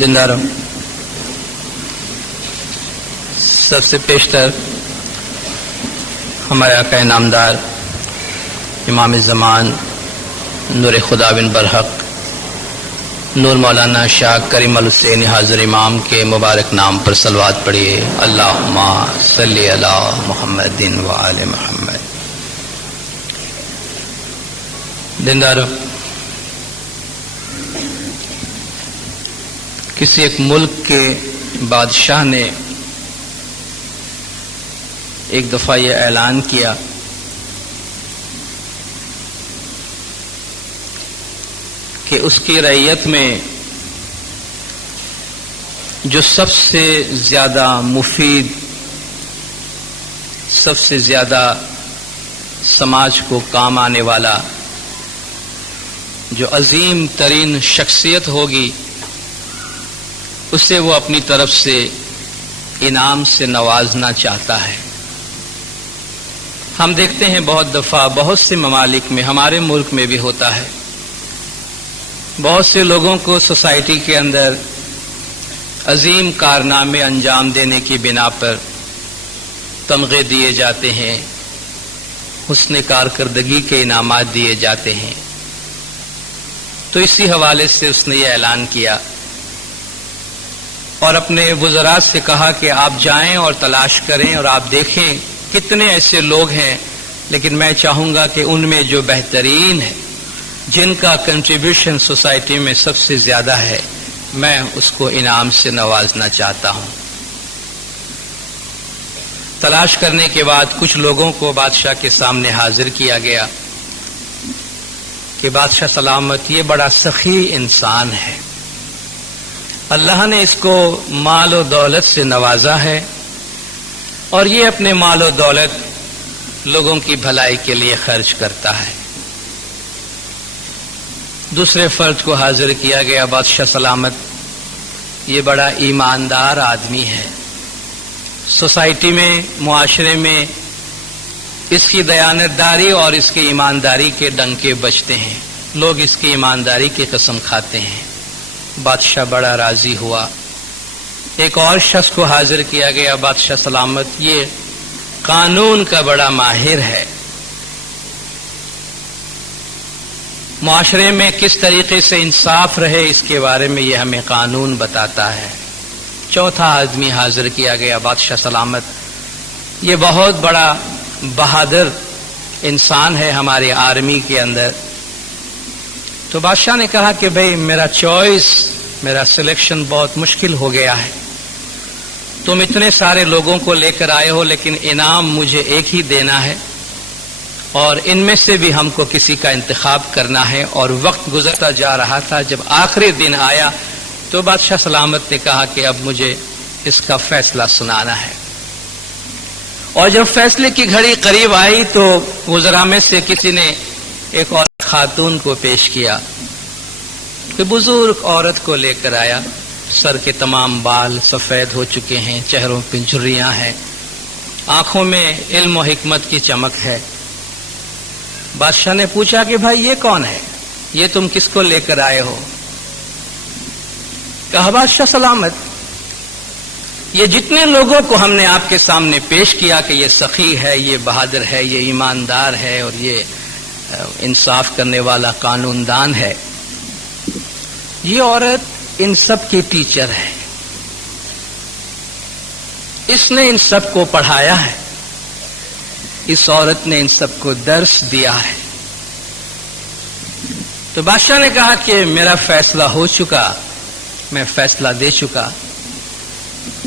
دینداروں، سب سے پیشتر ہمارے آقا نامدار امام زمان نور خدا بن برحق نور مولانا شاہ کریم الحسین حاضر امام کے مبارک نام پر صلوات پڑھیے۔ اللہم صلی علی محمد و آل محمد۔ دینداروں، کسی ایک ملک کے بادشاہ نے ایک دفعہ یہ اعلان کیا کہ اس کی رعیت میں جو سب سے زیادہ مفید، سب سے زیادہ سماج کو کام آنے والا جو عظیم ترین شخصیت ہوگی، اسے وہ اپنی طرف سے انعام سے نوازنا چاہتا ہے۔ ہم دیکھتے ہیں بہت دفعہ بہت سے ممالک میں، ہمارے ملک میں بھی ہوتا ہے، بہت سے لوگوں کو سوسائٹی کے اندر عظیم کارنامے انجام دینے کی بنا پر تمغے دیے جاتے ہیں، حسن کارکردگی کے انعامات دیے جاتے ہیں۔ تو اسی حوالے سے اس نے یہ اعلان کیا اور اپنے وزراء سے کہا کہ آپ جائیں اور تلاش کریں اور آپ دیکھیں کتنے ایسے لوگ ہیں، لیکن میں چاہوں گا کہ ان میں جو بہترین ہے، جن کا کنٹریبیوشن سوسائٹی میں سب سے زیادہ ہے، میں اس کو انعام سے نوازنا چاہتا ہوں۔ تلاش کرنے کے بعد کچھ لوگوں کو بادشاہ کے سامنے حاضر کیا گیا کہ بادشاہ سلامت، یہ بڑا سخی انسان ہے، اللہ نے اس کو مال و دولت سے نوازا ہے اور یہ اپنے مال و دولت لوگوں کی بھلائی کے لیے خرچ کرتا ہے۔ دوسرے فرد کو حاضر کیا گیا، بادشاہ سلامت، یہ بڑا ایماندار آدمی ہے، سوسائٹی میں، معاشرے میں اس کی دیانتداری اور اس کی ایمانداری کے ڈنکے بجتے ہیں، لوگ اس کی ایمانداری کی قسم کھاتے ہیں۔ بادشاہ بڑا راضی ہوا۔ ایک اور شخص کو حاضر کیا گیا، بادشاہ سلامت، یہ قانون کا بڑا ماہر ہے، معاشرے میں کس طریقے سے انصاف رہے اس کے بارے میں یہ ہمیں قانون بتاتا ہے۔ چوتھا آدمی حاضر کیا گیا، بادشاہ سلامت، یہ بہت بڑا بہادر انسان ہے ہماری آرمی کے اندر۔ تو بادشاہ نے کہا کہ بھئی میرا سلیکشن بہت مشکل ہو گیا ہے، تم اتنے سارے لوگوں کو لے کر آئے ہو، لیکن انعام مجھے ایک ہی دینا ہے اور ان میں سے بھی ہم کو کسی کا انتخاب کرنا ہے۔ اور وقت گزرتا جا رہا تھا، جب آخری دن آیا تو بادشاہ سلامت نے کہا کہ اب مجھے اس کا فیصلہ سنانا ہے۔ اور جب فیصلے کی گھڑی قریب آئی تو وزراء میں سے کسی نے ایک اور خاتون کو پیش کیا، کہ بزرگ عورت کو لے کر آیا، سر کے تمام بال سفید ہو چکے ہیں، چہروں پہ جھریاں ہیں، آنکھوں میں علم و حکمت کی چمک ہے۔ بادشاہ نے پوچھا کہ بھائی یہ کون ہے، یہ تم کس کو لے کر آئے ہو؟ کہا بادشاہ سلامت، یہ جتنے لوگوں کو ہم نے آپ کے سامنے پیش کیا کہ یہ سخی ہے، یہ بہادر ہے، یہ ایماندار ہے اور یہ انصاف کرنے والا قانون دان ہے، یہ عورت ان سب کی ٹیچر ہے، اس نے ان سب کو پڑھایا ہے، اس عورت نے ان سب کو درس دیا ہے۔ تو بادشاہ نے کہا کہ میرا فیصلہ ہو چکا، میں فیصلہ دے چکا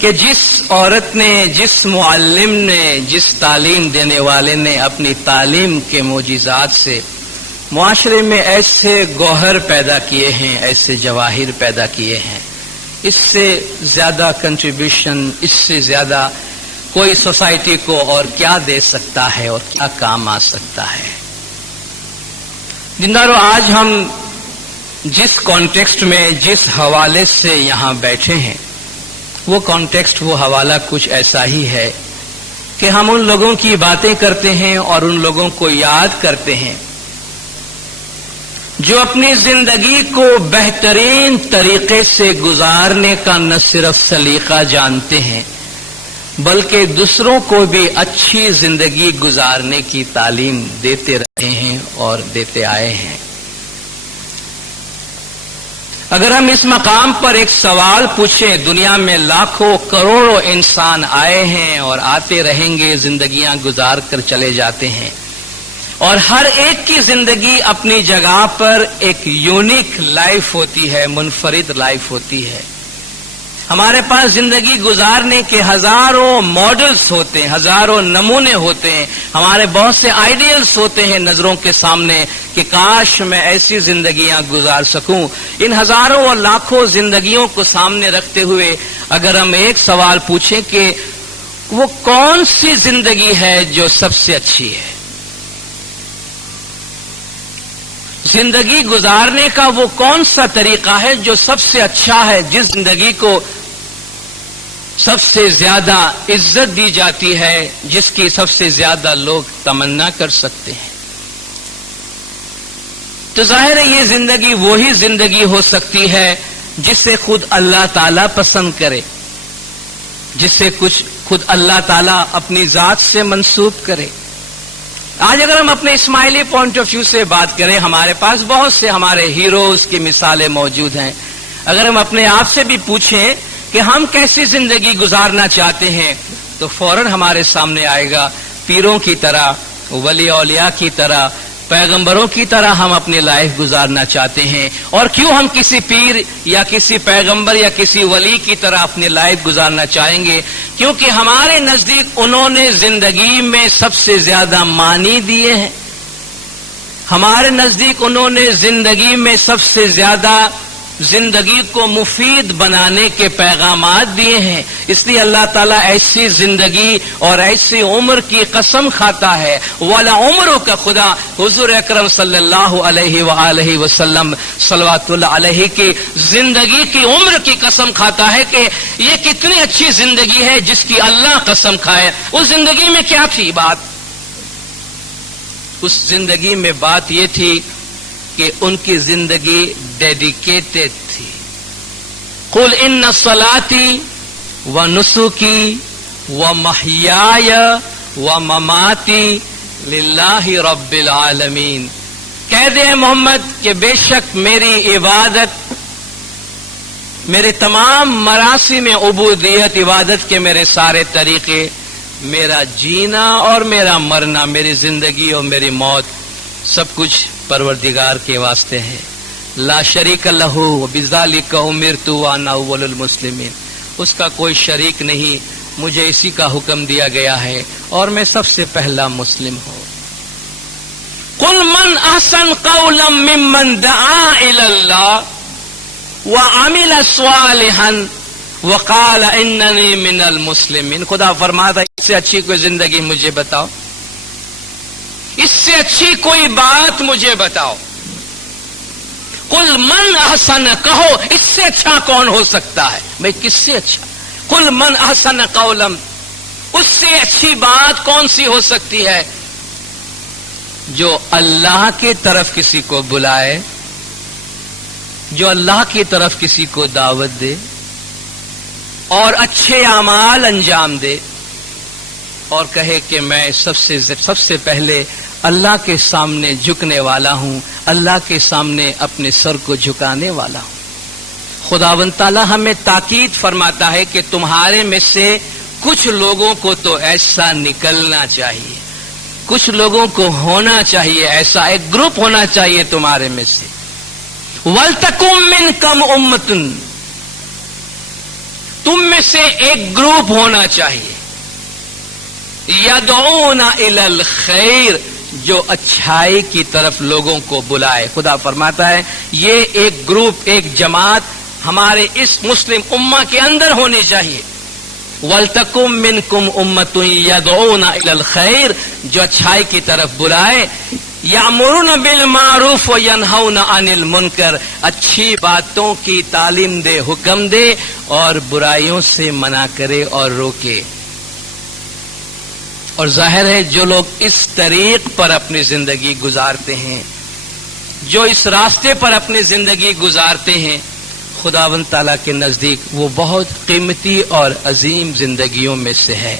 کہ جس عورت نے، جس معلم نے، جس تعلیم دینے والے نے اپنی تعلیم کے معجزات سے معاشرے میں ایسے گوہر پیدا کیے ہیں، ایسے جواہر پیدا کیے ہیں، اس سے زیادہ کنٹریبیوشن، اس سے زیادہ کوئی سوسائٹی کو اور کیا دے سکتا ہے اور کیا کام آ سکتا ہے۔ دیندارو، آج ہم جس کانٹیکسٹ میں، جس حوالے سے یہاں بیٹھے ہیں، وہ کانٹیکسٹ، وہ حوالہ کچھ ایسا ہی ہے کہ ہم ان لوگوں کی باتیں کرتے ہیں اور ان لوگوں کو یاد کرتے ہیں جو اپنی زندگی کو بہترین طریقے سے گزارنے کا نہ صرف سلیقہ جانتے ہیں بلکہ دوسروں کو بھی اچھی زندگی گزارنے کی تعلیم دیتے رہے ہیں اور دیتے آئے ہیں۔ اگر ہم اس مقام پر ایک سوال پوچھیں، دنیا میں لاکھوں کروڑوں انسان آئے ہیں اور آتے رہیں گے، زندگیاں گزار کر چلے جاتے ہیں، اور ہر ایک کی زندگی اپنی جگہ پر ایک یونیک لائف ہوتی ہے، منفرد لائف ہوتی ہے۔ ہمارے پاس زندگی گزارنے کے ہزاروں ماڈلز ہوتے ہیں، ہزاروں نمونے ہوتے ہیں، ہمارے بہت سے آئیڈیلز ہوتے ہیں نظروں کے سامنے کہ کاش میں ایسی زندگیاں گزار سکوں۔ ان ہزاروں اور لاکھوں زندگیوں کو سامنے رکھتے ہوئے اگر ہم ایک سوال پوچھیں کہ وہ کون سی زندگی ہے جو سب سے اچھی ہے، زندگی گزارنے کا وہ کون سا طریقہ ہے جو سب سے اچھا ہے، جس زندگی کو سب سے زیادہ عزت دی جاتی ہے، جس کی سب سے زیادہ لوگ تمنا کر سکتے ہیں، تو ظاہر ہے یہ زندگی وہی زندگی ہو سکتی ہے جسے خود اللہ تعالیٰ پسند کرے، جسے کچھ خود اللہ تعالیٰ اپنی ذات سے منسوب کرے۔ آج اگر ہم اپنے اسماعیلی پوائنٹ آف ویو سے بات کریں، ہمارے پاس بہت سے ہمارے ہیروز کی مثالیں موجود ہیں۔ اگر ہم اپنے آپ سے بھی پوچھیں کہ ہم کیسی زندگی گزارنا چاہتے ہیں تو فوراً ہمارے سامنے آئے گا پیروں کی طرح، ولی اولیاء کی طرح، پیغمبروں کی طرح ہم اپنی لائف گزارنا چاہتے ہیں۔ اور کیوں ہم کسی پیر یا کسی پیغمبر یا کسی ولی کی طرح اپنی لائف گزارنا چاہیں گے؟ کیونکہ ہمارے نزدیک انہوں نے زندگی میں سب سے زیادہ معنی دیے ہیں، ہمارے نزدیک انہوں نے زندگی میں سب سے زیادہ زندگی کو مفید بنانے کے پیغامات دیے ہیں۔ اس لیے اللہ تعالیٰ ایسی زندگی اور ایسی عمر کی قسم کھاتا ہے، والا عمروں کا خدا حضور اکرم صلی اللہ علیہ وآلہ وسلم صلوات اللہ علیہ کی زندگی کی عمر کی قسم کھاتا ہے کہ یہ کتنی اچھی زندگی ہے جس کی اللہ قسم کھائے۔ اس زندگی میں کیا تھی بات؟ اس زندگی میں بات یہ تھی کہ ان کی زندگی ڈیڈیکیٹڈ تھی۔ قل ان صلاتی و نسکی و محیای و مماتی للہ رب العالمین، کہہ دے محمد کہ بے شک میری عبادت، میرے تمام مراسم عبودیت، عبادت کے میرے سارے طریقے، میرا جینا اور میرا مرنا، میری زندگی اور میری موت، سب کچھ پروردگار کے واسطے ہے۔ لا شریک لہ وبذالک امرت وانا اول المسلمین، اس کا کوئی شریک نہیں، مجھے اسی کا حکم دیا گیا ہے اور میں سب سے پہلا مسلم ہوں۔ قل من احسن قولا ممن دعا الی اللہ وعمل صالحا وقال اننی من المسلمین، خدا فرماتا ہے اس سے اچھی کوئی زندگی مجھے بتاؤ، اس سے اچھی کوئی بات مجھے بتاؤ۔ قل من احسن، کہو اس سے اچھا کون ہو سکتا ہے؟ بھئی کس سے اچھا؟ قل من احسن قولا، اس سے اچھی بات کون سی ہو سکتی ہے؟ جو اللہ کی طرف کسی کو بلائے، جو اللہ کی طرف کسی کو دعوت دے اور اچھے اعمال انجام دے اور کہے کہ میں سب سے پہلے اللہ کے سامنے جھکنے والا ہوں، اللہ کے سامنے اپنے سر کو جھکانے والا ہوں۔ خداوند تعالیٰ ہمیں تاکید فرماتا ہے کہ تمہارے میں سے کچھ لوگوں کو تو ایسا نکلنا چاہیے، کچھ لوگوں کو ہونا چاہیے، ایسا ایک گروپ ہونا چاہیے تمہارے میں سے۔ وَلْتَكُمْ مِنْكُمْ أُمَّةٌ، تم میں سے ایک گروپ ہونا چاہیے، يَدْعُونَ إِلَى الْخَيْرِ، جو اچھائی کی طرف لوگوں کو بلائے۔ خدا فرماتا ہے یہ ایک گروپ، ایک جماعت ہمارے اس مسلم امہ کے اندر ہونی چاہیے۔ وَلْتَكُمْ مِنْكُمْ أُمَّةٌ يَدْعُونَ إِلَى الْخَيْرِ، جو اچھائی کی طرف بلائے، یأمرون بالمعروف وینہون عن المنکر، اچھی باتوں کی تعلیم دے، حکم دے اور برائیوں سے منع کرے اور روکے۔ اور ظاہر ہے جو لوگ اس طریق پر اپنی زندگی گزارتے ہیں جو اس راستے پر اپنی زندگی گزارتے ہیں خداوند تعالیٰ کے نزدیک وہ بہت قیمتی اور عظیم زندگیوں میں سے ہے۔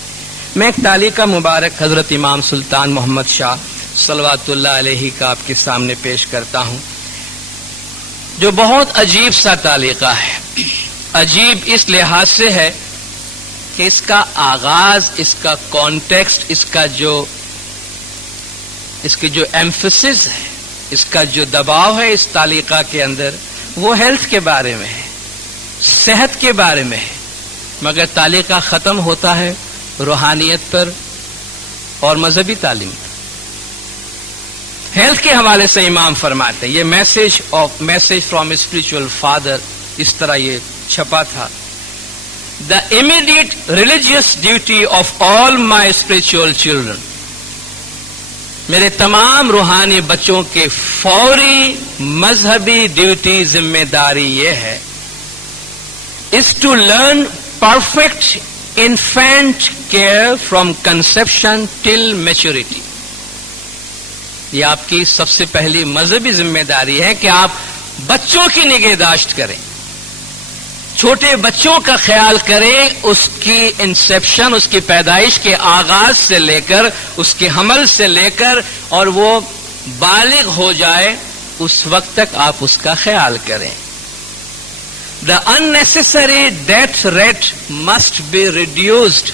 میں ایک تعلیقہ مبارک حضرت امام سلطان محمد شاہ صلوات اللہ علیہ کا آپ کے سامنے پیش کرتا ہوں، جو بہت عجیب سا تعلیقہ ہے۔ عجیب اس لحاظ سے ہے کہ اس کا آغاز، اس کا کانٹیکسٹ، اس کی جو ایمفسس ہے، اس کا جو دباؤ ہے اس تعلیقہ کے اندر، وہ ہیلتھ کے بارے میں ہے، صحت کے بارے میں ہے، مگر تعلیقہ ختم ہوتا ہے روحانیت پر اور مذہبی تعلیم پر۔ ہیلتھ کے حوالے سے امام فرماتے ہیں، یہ میسج فرام اسپرچل فادر، اس طرح یہ چھپا تھا۔ The immediate religious duty of all my spiritual children، میرے تمام روحانی بچوں کے فوری مذہبی ڈیوٹی، ذمہ داری یہ ہے، is to learn perfect infant care from conception till maturity۔ یہ آپ کی سب سے پہلی مذہبی ذمہ داری ہے کہ آپ بچوں کی نگہداشت کریں، چھوٹے بچوں کا خیال کریں، اس کی انسیپشن، اس کی پیدائش کے آغاز سے لے کر، اس کے حمل سے لے کر، اور وہ بالغ ہو جائے اس وقت تک آپ اس کا خیال کریں۔ The unnecessary death rate must be reduced۔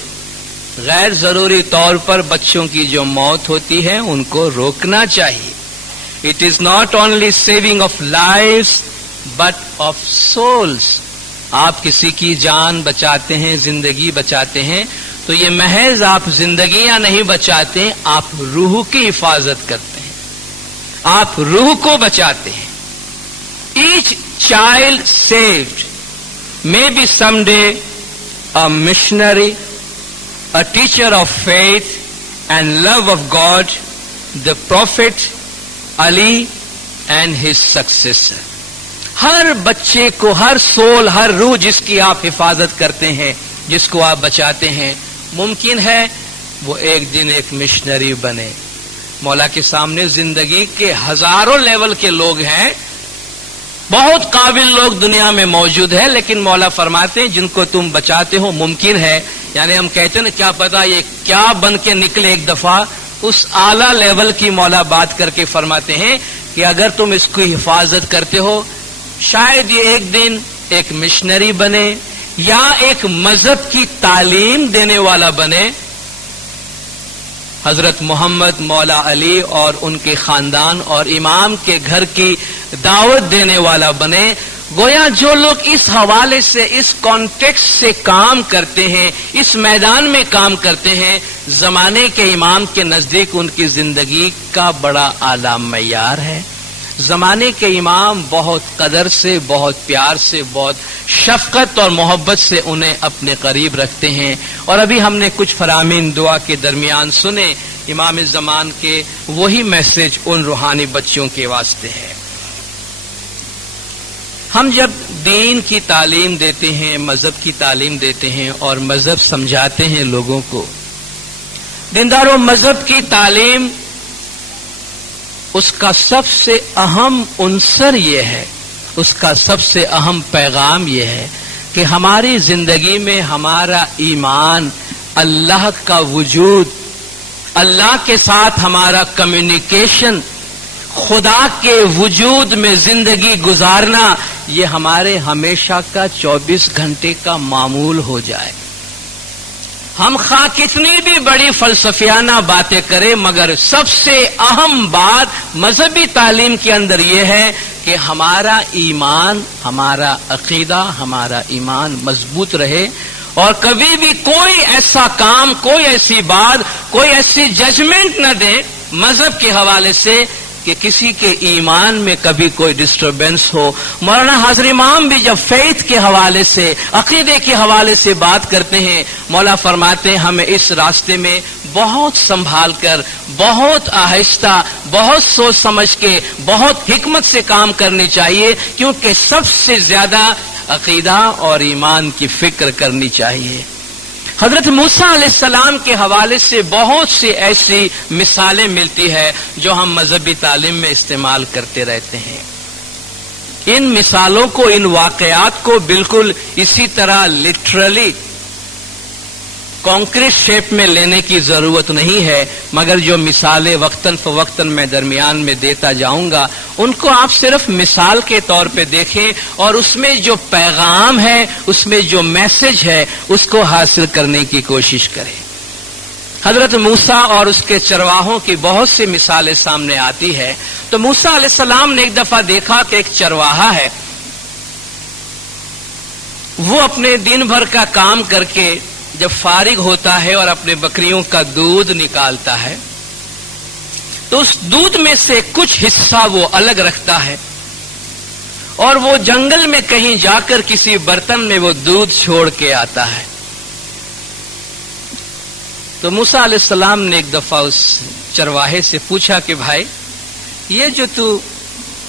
غیر ضروری طور پر بچوں کی جو موت ہوتی ہے ان کو روکنا چاہیے۔ It is not only saving of lives but of souls۔ آپ کسی کی جان بچاتے ہیں، زندگی بچاتے ہیں، تو یہ محض آپ زندگیاں نہیں بچاتے ہیں، آپ روح کی حفاظت کرتے ہیں، آپ روح کو بچاتے ہیں۔ Each child saved may be someday a missionary, a teacher of faith and love of God, the Prophet Ali and his successor۔ ہر بچے کو، ہر سول، ہر روح جس کی آپ حفاظت کرتے ہیں، جس کو آپ بچاتے ہیں، ممکن ہے وہ ایک دن ایک مشنری بنے۔ مولا کے سامنے زندگی کے ہزاروں لیول کے لوگ ہیں، بہت قابل لوگ دنیا میں موجود ہیں، لیکن مولا فرماتے ہیں جن کو تم بچاتے ہو ممکن ہے، یعنی ہم کہتے ہیں نا کیا پتا یہ کیا بن کے نکلے ایک دفعہ، اس اعلیٰ لیول کی مولا بات کر کے فرماتے ہیں کہ اگر تم اس کی حفاظت کرتے ہو، شاید یہ ایک دن ایک مشنری بنے یا ایک مذہب کی تعلیم دینے والا بنے، حضرت محمد، مولا علی اور ان کے خاندان اور امام کے گھر کی دعوت دینے والا بنے۔ گویا جو لوگ اس حوالے سے، اس کانٹیکسٹ سے کام کرتے ہیں، اس میدان میں کام کرتے ہیں، زمانے کے امام کے نزدیک ان کی زندگی کا بڑا اعلیٰ معیار ہے۔ زمانے کے امام بہت قدر سے، بہت پیار سے، بہت شفقت اور محبت سے انہیں اپنے قریب رکھتے ہیں۔ اور ابھی ہم نے کچھ فرامین دعا کے درمیان سنے، امام زمان کے وہی میسج ان روحانی بچوں کے واسطے ہے۔ ہم جب دین کی تعلیم دیتے ہیں، مذہب کی تعلیم دیتے ہیں اور مذہب سمجھاتے ہیں لوگوں کو، دینداروں مذہب کی تعلیم اس کا سب سے اہم عنصر یہ ہے، اس کا سب سے اہم پیغام یہ ہے کہ ہماری زندگی میں ہمارا ایمان، اللہ کا وجود، اللہ کے ساتھ ہمارا کمیونیکیشن، خدا کے وجود میں زندگی گزارنا، یہ ہمارے ہمیشہ کا 24 گھنٹے کا معمول ہو جائے۔ ہم خواہ کتنی بھی بڑی فلسفیانہ باتیں کریں، مگر سب سے اہم بات مذہبی تعلیم کے اندر یہ ہے کہ ہمارا ایمان، ہمارا عقیدہ، ہمارا ایمان مضبوط رہے، اور کبھی بھی کوئی ایسا کام، کوئی ایسی بات، کوئی ایسی ججمنٹ نہ دے مذہب کے حوالے سے کہ کسی کے ایمان میں کبھی کوئی ڈسٹربنس ہو۔ مولانا حاضر امام بھی جب فیتھ کے حوالے سے، عقیدے کے حوالے سے بات کرتے ہیں، مولا فرماتے ہیں ہمیں اس راستے میں بہت سنبھال کر، بہت آہستہ، بہت سوچ سمجھ کے، بہت حکمت سے کام کرنی چاہیے، کیونکہ سب سے زیادہ عقیدہ اور ایمان کی فکر کرنی چاہیے۔ حضرت موسیٰ علیہ السلام کے حوالے سے بہت سی ایسی مثالیں ملتی ہے جو ہم مذہبی تعلیم میں استعمال کرتے رہتے ہیں. ان مثالوں کو، ان واقعات کو بالکل اسی طرح لٹرلی کانکریٹ شیپ میں لینے کی ضرورت نہیں ہے، مگر جو مثالیں وقتاً فوقتاً میں درمیان میں دیتا جاؤں گا ان کو آپ صرف مثال کے طور پہ دیکھیں اور اس میں جو پیغام ہے، اس میں جو میسج ہے، اس کو حاصل کرنے کی کوشش کریں. حضرت موسیٰ اور اس کے چرواہوں کی بہت سی مثالیں سامنے آتی ہے. تو موسیٰ علیہ السلام نے ایک دفعہ دیکھا کہ ایک چرواہا ہے، وہ اپنے دن بھر کا کام کر کے جب فارغ ہوتا ہے اور اپنے بکریوں کا دودھ نکالتا ہے تو اس دودھ میں سے کچھ حصہ وہ الگ رکھتا ہے اور وہ جنگل میں کہیں جا کر کسی برتن میں وہ دودھ چھوڑ کے آتا ہے. تو موسیٰ علیہ السلام نے ایک دفعہ اس چرواہے سے پوچھا کہ بھائی، یہ جو تو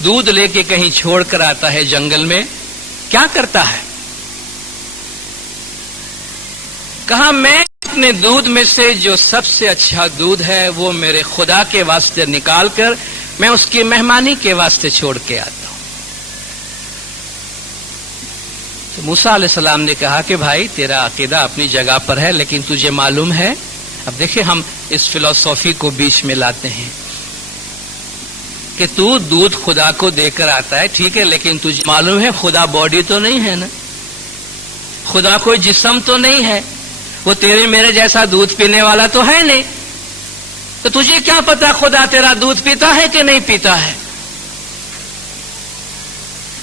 دودھ لے کے کہیں چھوڑ کر آتا ہے جنگل میں، کیا کرتا ہے؟ کہا، میں اپنے دودھ میں سے جو سب سے اچھا دودھ ہے وہ میرے خدا کے واسطے نکال کر میں اس کی مہمانی کے واسطے چھوڑ کے آتا ہوں. تو موسیٰ علیہ السلام نے کہا کہ بھائی، تیرا عقیدہ اپنی جگہ پر ہے، لیکن تجھے معلوم ہے، اب دیکھیں ہم اس فلسفی کو بیچ میں لاتے ہیں کہ تو دودھ خدا کو دے کر آتا ہے، ٹھیک ہے، لیکن تجھے معلوم ہے خدا باڈی تو نہیں ہے نا، خدا کوئی جسم تو نہیں ہے، وہ تیرے میرے جیسا دودھ پینے والا تو ہے نہیں، تو تجھے کیا پتا خدا تیرا دودھ پیتا ہے کہ نہیں پیتا ہے؟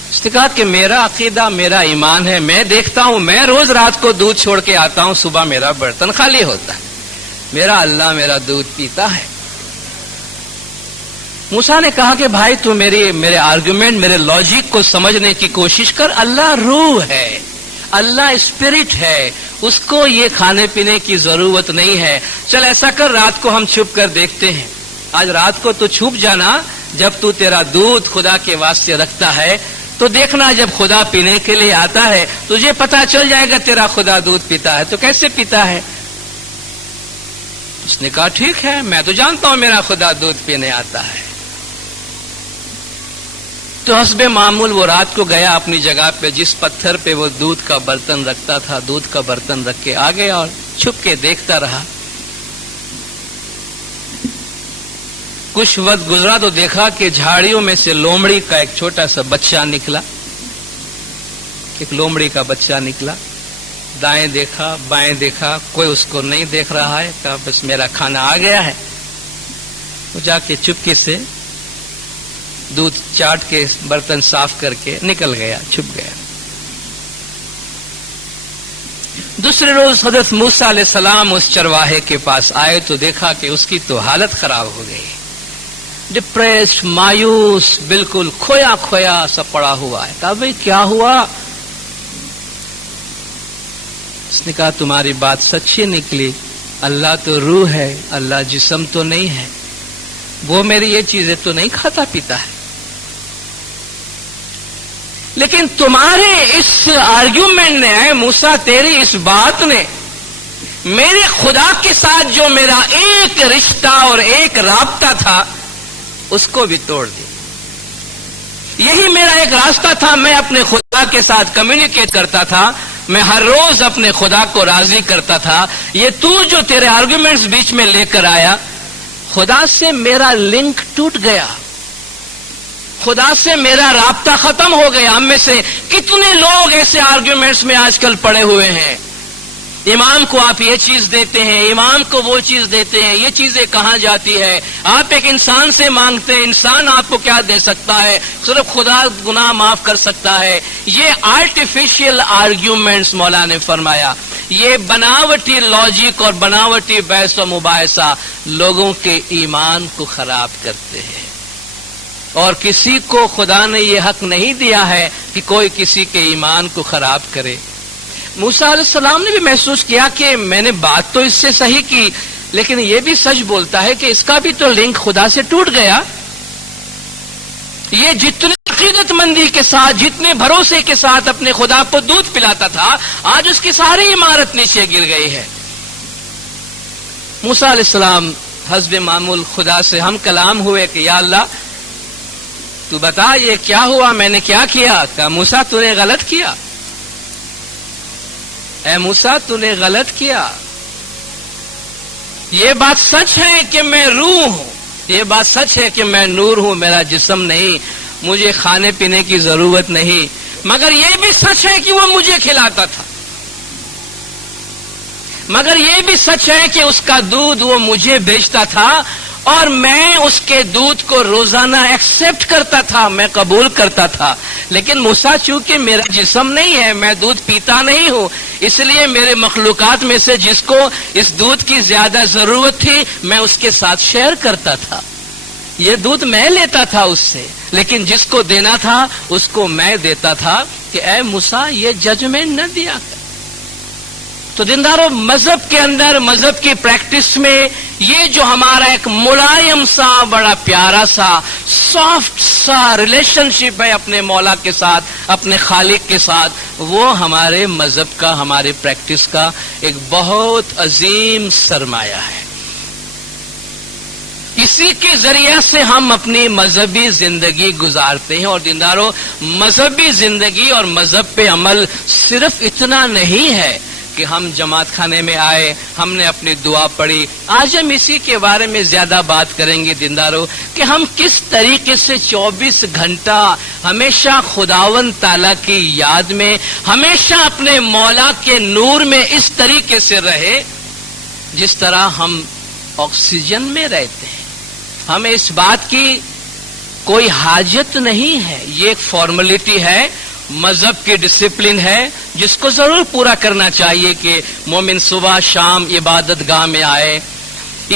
اس نے کہا کہ میرا عقیدہ، میرا ایمان ہے، میں دیکھتا ہوں، میں روز رات کو دودھ چھوڑ کے آتا ہوں، صبح میرا برتن خالی ہوتا ہے، میرا اللہ میرا دودھ پیتا ہے. موسیٰ نے کہا کہ بھائی تو میرے آرگومنٹ، میرے لاجک کو سمجھنے کی کوشش کر. اللہ روح ہے، اللہ اسپرٹ ہے، اس کو یہ کھانے پینے کی ضرورت نہیں ہے. چل ایسا کر، رات کو ہم چھپ کر دیکھتے ہیں. آج رات کو تو چھپ جانا، جب تو تیرا دودھ خدا کے واسطے رکھتا ہے تو دیکھنا جب خدا پینے کے لیے آتا ہے تجھے پتا چل جائے گا تیرا خدا دودھ پیتا ہے. تو کیسے پیتا ہے؟ اس نے کہا ٹھیک ہے، میں تو جانتا ہوں میرا خدا دودھ پینے آتا ہے. تو حسب معمول وہ رات کو گیا اپنی جگہ پہ، جس پتھر پہ وہ دودھ کا برتن رکھتا تھا، دودھ کا برتن رکھ کے آ گیا اور چھپ کے دیکھتا رہا. کچھ وقت گزرا تو دیکھا کہ جھاڑیوں میں سے لومڑی کا ایک چھوٹا سا بچہ نکلا. ایک لومڑی کا بچہ نکلا. دائیں دیکھا، بائیں دیکھا، کوئی اس کو نہیں دیکھ رہا ہے. کہا بس میرا کھانا آ گیا ہے. وہ جا کے چپکے سے دودھ چاٹ کے برتن صاف کر کے نکل گیا، چھپ گیا. دوسرے روز حضرت موسیٰ علیہ السلام اس چرواہے کے پاس آئے تو دیکھا کہ اس کی تو حالت خراب ہو گئی، ڈپریسڈ، مایوس، بالکل کھویا کھویا سا پڑا ہوا ہے. کہا بھئی کیا ہوا؟ اس نے کہا تمہاری بات سچی نکلی، اللہ تو روح ہے، اللہ جسم تو نہیں ہے، وہ میری یہ چیزیں تو نہیں کھاتا پیتا ہے. لیکن تمہارے اس آرگیومنٹ نے، اے موسیٰ، تیری اس بات نے میرے خدا کے ساتھ جو میرا ایک رشتہ اور ایک رابطہ تھا اس کو بھی توڑ دیا. یہی میرا ایک راستہ تھا، میں اپنے خدا کے ساتھ کمیونیکیٹ کرتا تھا، میں ہر روز اپنے خدا کو راضی کرتا تھا. یہ تو جو تیرے آرگومنٹس بیچ میں لے کر آیا، خدا سے میرا لنک ٹوٹ گیا، خدا سے میرا رابطہ ختم ہو گیا. ہم میں سے کتنے لوگ ایسے آرگومنٹس میں آج کل پڑے ہوئے ہیں. امام کو آپ یہ چیز دیتے ہیں، امام کو وہ چیز دیتے ہیں، یہ چیزیں کہاں جاتی ہے؟ آپ ایک انسان سے مانگتے ہیں، انسان آپ کو کیا دے سکتا ہے؟ صرف خدا گناہ معاف کر سکتا ہے. یہ آرٹیفیشل آرگیومنٹس مولا نے فرمایا، یہ بناوٹی لاجک اور بناوٹی بحث و مباحثہ لوگوں کے ایمان کو خراب کرتے ہیں. اور کسی کو خدا نے یہ حق نہیں دیا ہے کہ کوئی کسی کے ایمان کو خراب کرے. موسیٰ علیہ السلام نے بھی محسوس کیا کہ میں نے بات تو اس سے صحیح کی، لیکن یہ بھی سچ بولتا ہے کہ اس کا بھی تو لنک خدا سے ٹوٹ گیا. یہ جتنے عقیدت مندی کے ساتھ، جتنے بھروسے کے ساتھ اپنے خدا کو دودھ پلاتا تھا، آج اس کی ساری عمارت نیچے گر گئی ہے۔ موسیٰ علیہ السلام حسب معمول خدا سے ہم کلام ہوئے کہ یا اللہ تو بتا یہ کیا ہوا، میں نے کیا کیا؟ کہا موسیٰ تو نے غلط کیا، اے موسیٰ تو نے غلط کیا، یہ بات سچ ہے کہ میں روح ہوں، یہ بات سچ ہے کہ میں نور ہوں، میرا جسم نہیں، مجھے کھانے پینے کی ضرورت نہیں، مگر یہ بھی سچ ہے کہ وہ مجھے کھلاتا تھا، مگر یہ بھی سچ ہے کہ اس کا دودھ وہ مجھے بیچتا تھا اور میں اس کے دودھ کو روزانہ ایکسپٹ کرتا تھا، میں قبول کرتا تھا، لیکن موسیٰ چونکہ میرا جسم نہیں ہے، میں دودھ پیتا نہیں ہوں، اس لیے میرے مخلوقات میں سے جس کو اس دودھ کی زیادہ ضرورت تھی میں اس کے ساتھ شیئر کرتا تھا، یہ دودھ میں لیتا تھا اس سے، لیکن جس کو دینا تھا اس کو میں دیتا تھا کہ اے موسیٰ یہ ججمنٹ نہ دیا کر۔ تو دینداروں، مذہب کے اندر، مذہب کی پریکٹس میں یہ جو ہمارا ایک ملائم سا، بڑا پیارا سا، سافٹ سا ریلیشن شپ ہے اپنے مولا کے ساتھ، اپنے خالق کے ساتھ، وہ ہمارے مذہب کا، ہمارے پریکٹس کا ایک بہت عظیم سرمایہ ہے۔ اسی کے ذریعے سے ہم اپنی مذہبی زندگی گزارتے ہیں۔ اور دینداروں، مذہبی زندگی اور مذہب پہ عمل صرف اتنا نہیں ہے کہ ہم جماعت خانے میں آئے، ہم نے اپنی دعا پڑھی۔ آج ہم اسی کے بارے میں زیادہ بات کریں گے دینداروں کہ ہم کس طریقے سے 24 گھنٹہ ہمیشہ خداوند تعالیٰ کی یاد میں، ہمیشہ اپنے مولا کے نور میں اس طریقے سے رہے جس طرح ہم آکسیجن میں رہتے ہیں۔ ہمیں اس بات کی کوئی حاجت نہیں ہے، یہ ایک فارمیلٹی ہے، مذہب کی ڈسپلن ہے جس کو ضرور پورا کرنا چاہیے کہ مومن صبح شام عبادت گاہ میں آئے،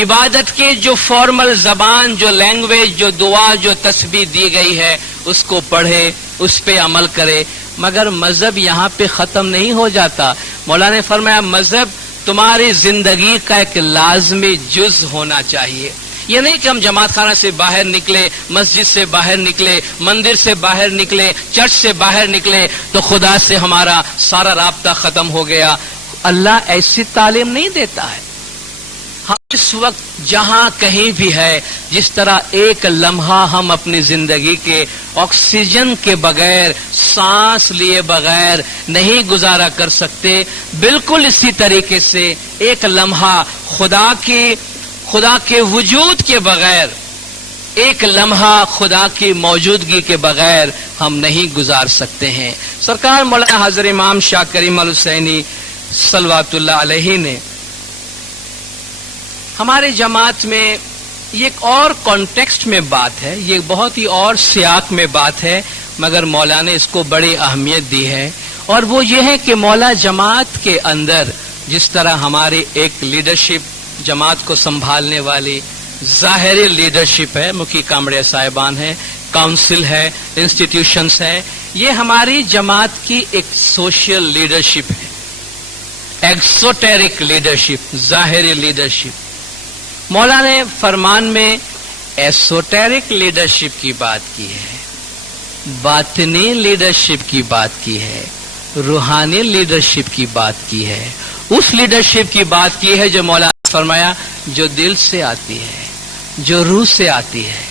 عبادت کی جو فارمل زبان، جو لینگویج، جو دعا، جو تسبیح دی گئی ہے اس کو پڑھے، اس پہ عمل کرے، مگر مذہب یہاں پہ ختم نہیں ہو جاتا۔ مولا نے فرمایا مذہب تمہاری زندگی کا ایک لازمی جز ہونا چاہیے۔ یہ نہیں کہ ہم جماعت خانہ سے باہر نکلے، مسجد سے باہر نکلے، مندر سے باہر نکلے، چرچ سے باہر نکلے تو خدا سے ہمارا سارا رابطہ ختم ہو گیا۔ اللہ ایسی تعلیم نہیں دیتا ہے۔ ہم اس وقت جہاں کہیں بھی ہے، جس طرح ایک لمحہ ہم اپنی زندگی کے آکسیجن کے بغیر، سانس لیے بغیر نہیں گزارا کر سکتے، بالکل اسی طریقے سے ایک لمحہ خدا کے وجود کے بغیر، ایک لمحہ خدا کی موجودگی کے بغیر ہم نہیں گزار سکتے ہیں۔ سرکار مولانا حضرت امام شاہ کریم الحسینی صلوات اللہ علیہ نے ہمارے جماعت میں یہ ایک اور کانٹیکسٹ میں بات ہے، یہ بہت ہی اور سیاق میں بات ہے، مگر مولا نے اس کو بڑی اہمیت دی ہے، اور وہ یہ ہے کہ مولا جماعت کے اندر جس طرح ہماری ایک لیڈرشپ، جماعت کو سنبھالنے والی ظاہری لیڈرشپ ہے، مکھی کامڑے صاحبان ہے، کاؤنسل ہے، انسٹیٹیوشنز ہے، یہ ہماری جماعت کی ایک سوشل لیڈرشپ ہے، ایکسوٹیرک لیڈرشپ، ظاہری لیڈرشپ۔ مولا نے فرمان میں ایسوٹیرک لیڈرشپ کی بات کی ہے، باطنی لیڈرشپ کی بات کی ہے، روحانی لیڈرشپ کی بات کی ہے، اس لیڈرشپ کی بات کی ہے جو مولا نے فرمایا جو دل سے آتی ہے، جو روح سے آتی ہے،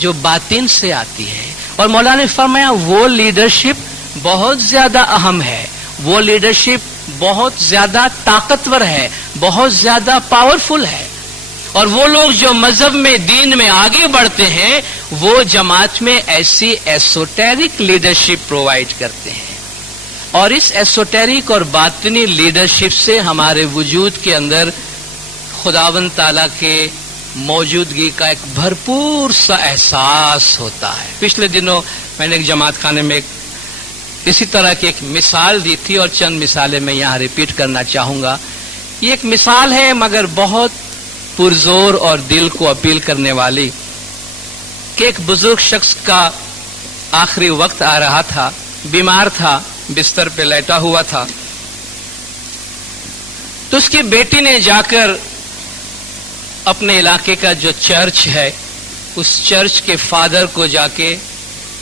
جو باطن سے آتی ہے۔ اور مولا نے فرمایا وہ لیڈرشپ بہت زیادہ اہم ہے، وہ لیڈرشپ بہت زیادہ طاقتور ہے، بہت زیادہ پاورفل ہے، اور وہ لوگ جو مذہب میں، دین میں آگے بڑھتے ہیں وہ جماعت میں ایسی ایسوٹیرک لیڈرشپ پرووائڈ کرتے ہیں، اور اس ایسوٹیرک اور باطنی لیڈرشپ سے ہمارے وجود کے اندر خداوند تعالیٰ کے موجودگی کا ایک بھرپور سا احساس ہوتا ہے۔ پچھلے دنوں میں نے ایک جماعت خانے میں اسی طرح کی ایک مثال دی تھی، اور چند مثالیں میں یہاں ریپیٹ کرنا چاہوں گا۔ یہ ایک مثال ہے مگر بہت پرزور اور دل کو اپیل کرنے والی، کہ ایک بزرگ شخص کا آخری وقت آ رہا تھا، بیمار تھا، بستر پہ لیٹا ہوا تھا، تو اس کی بیٹی نے جا کر اپنے علاقے کا جو چرچ ہے اس چرچ کے فادر کو جا کے